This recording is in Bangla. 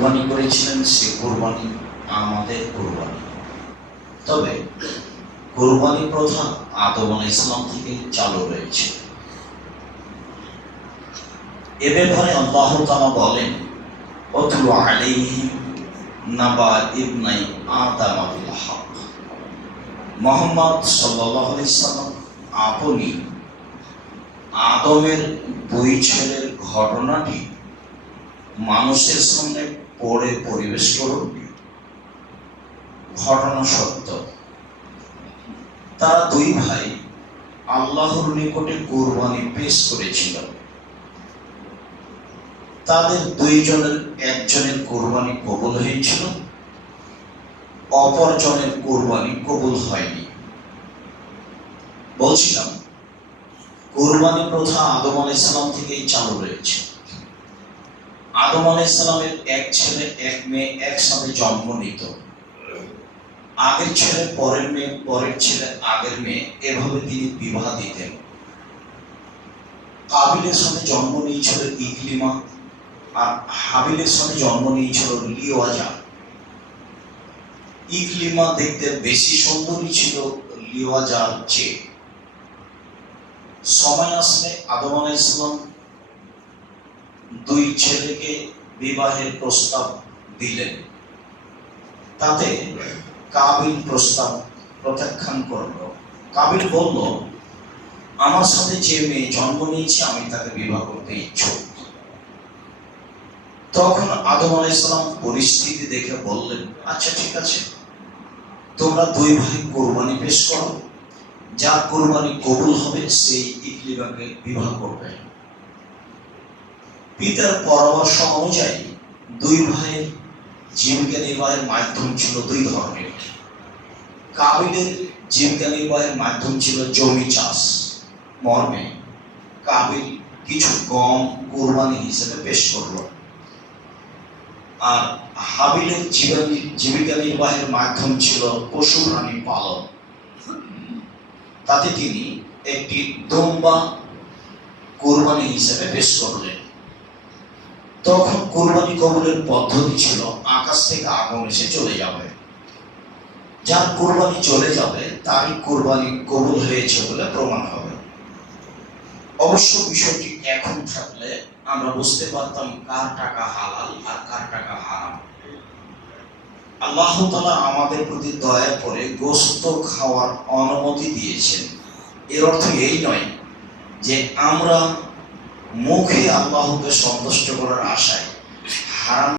কোরবানি করেছিলেন, সে কোরবানি আমাদের কোরবানি। তবে কোরবানি প্রথা আদম আলাইহিস সালাম থেকে চালু রয়েছে। এ ব্যাপারে আল্লাহ তাআলা বলেন, ওয়াতলু আলাইহিম নাবা ইবনাই আদম বিল হক। মুহাম্মদ সাল্লাল্লাহু আলাইহি সাল্লাম আপনি আদমের দুই ছেলের ঘটনাটি মানুষের সামনে পড়ে পরিবেশ করুন। ঘটনা সত্য। তারা দুই ভাই আল্লাহর নিকটে কোরবানি পেশ করেছিল। তাদের দুইজনের একজনের কোরবানি কবুল হয়েছিল, অপরজনের কোরবানি কবুল হয়নি। বলছিলাম, কোরবানি প্রথা আদম আলাইহিস সালাম থেকেই চালু রয়েছে। আদম আলাইহিস সালামের এক ছেলে এক মেয়ে একসাথে জন্ম নিত। আগের ছেলে পরের মেয়ে, পরের ছেলে আগের মেয়ে, এভাবে তিনি বিবাহ দিতেন। কাবিলের সাথে জন্ম নিয়েছিল ইকলিমা, আর হাবিলের সাথে জন্ম নিয়েছিল লিওয়াজা। ইকলিমা দেখতে বেশি সুন্দরী ছিল লিওয়াজার চেয়ে। সময় আসলে আদম আলাইহিস সালাম দুই ছেলেকে বিবাহের প্রস্তাব দিলেন। তাতে কাবিল প্রস্তাব প্রত্যাখ্যান করল। কাবিল বলল, আমার সাথে যে মেয়ে জন্ম নিয়েছে আমি তাকে বিবাহ করতে ইচ্ছুক। তখন আদম আলাইহিস সালাম পরিস্থিতি দেখে বললেন, আচ্ছা ঠিক আছে, তোমরা দুই ভাই কোরবানি পেশ করো, যার কোরবানি কবুল হবে সেই ইকলিমাকে বিবাহ করবে। পিতার পরামর্শ অনুযায়ী দুই ভাইয়ের জীবিকা নির্বাহের মাধ্যম ছিল দুই ধরনের। কাবিলের জীবিকা নির্বাহের মাধ্যম ছিল জমি চাষ মর্মে কাবিল কিছু গম কোরবানি হিসেবে পেশ করল, আর হাবিলের জীবিকা নির্বাহের মাধ্যম ছিল পশু প্রাণী পালন। তাতে তিনি একটি দুম্বা কোরবানি হিসেবে পেশ করলেন। তখন কোরবানি কবুলের পদ্ধতি ছিল আকাশ থেকে আগুন এসে চলে যাবে, যার কোরবানি চলে যাবে তারই কোরবানি কবুল হয়েছে বলে প্রমাণ হবে। অবশ্য বিষয়টি এখন থাকলে আমরা বুঝতে পারতাম কার টাকা হালাল আর কার টাকা হারাম। আল্লাহ তাআলা আমাদের প্রতি দয়া করে গোশত খাওয়ার অনুমতি দিয়েছেন। এর অর্থ এই নয় যে আমরা মুখে আল্লাহকে সন্তুষ্ট করার আশায় হারাম